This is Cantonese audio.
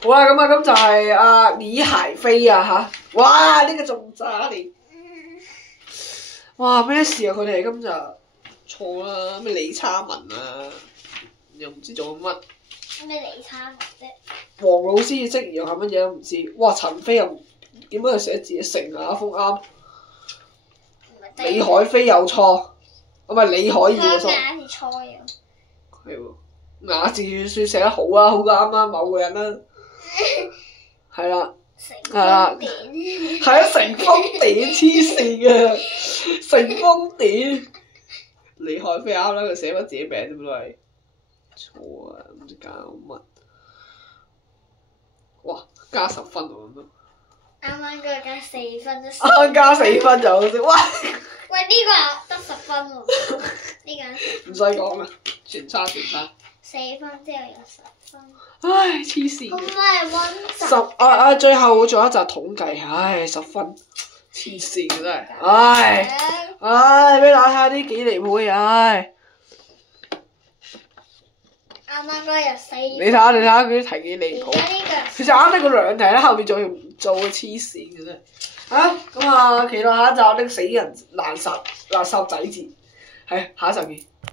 好啦，咁啊，咁就係阿李海飛啊嚇！哇，呢個仲渣你！哇，咩事啊？佢哋今日錯啦，咩李差文啊，又唔知做緊乜。咩李差文啫？黃老師嘅職業又係乜嘢都唔知。哇，陳飛又點解又寫字成雅風啱？李海飛又錯，唔係李海耀錯。雅字錯咗。係喎，雅字算寫得好啦，好過啱啱某個人啦。係啦，係啦，係啊，乘風點黐線嘅，乘風點。李海飛啱啦，佢寫乜自己名啫嘛都係。錯啊，唔知搞乜。哇，加10分喎咁都。啱啱嗰個加4分啫。啱啱加4分就好先，喂！喂，呢個得10分喎，呢個。唔使講啦，全差。 4分之後有10分。唉，黐線咁嘅。咪溫習。最後做一集統計，唉，10分，黐線嘅真係，唉，俾大家睇下啲幾離譜嘅，唉。啱啱嗰個有4。你睇下佢啲題幾離譜。而家呢個。其實啱得個2題啦，後面仲要唔做，黐線嘅真係。咁啊，期待下一集呢個死人垃圾仔字，係下一集見。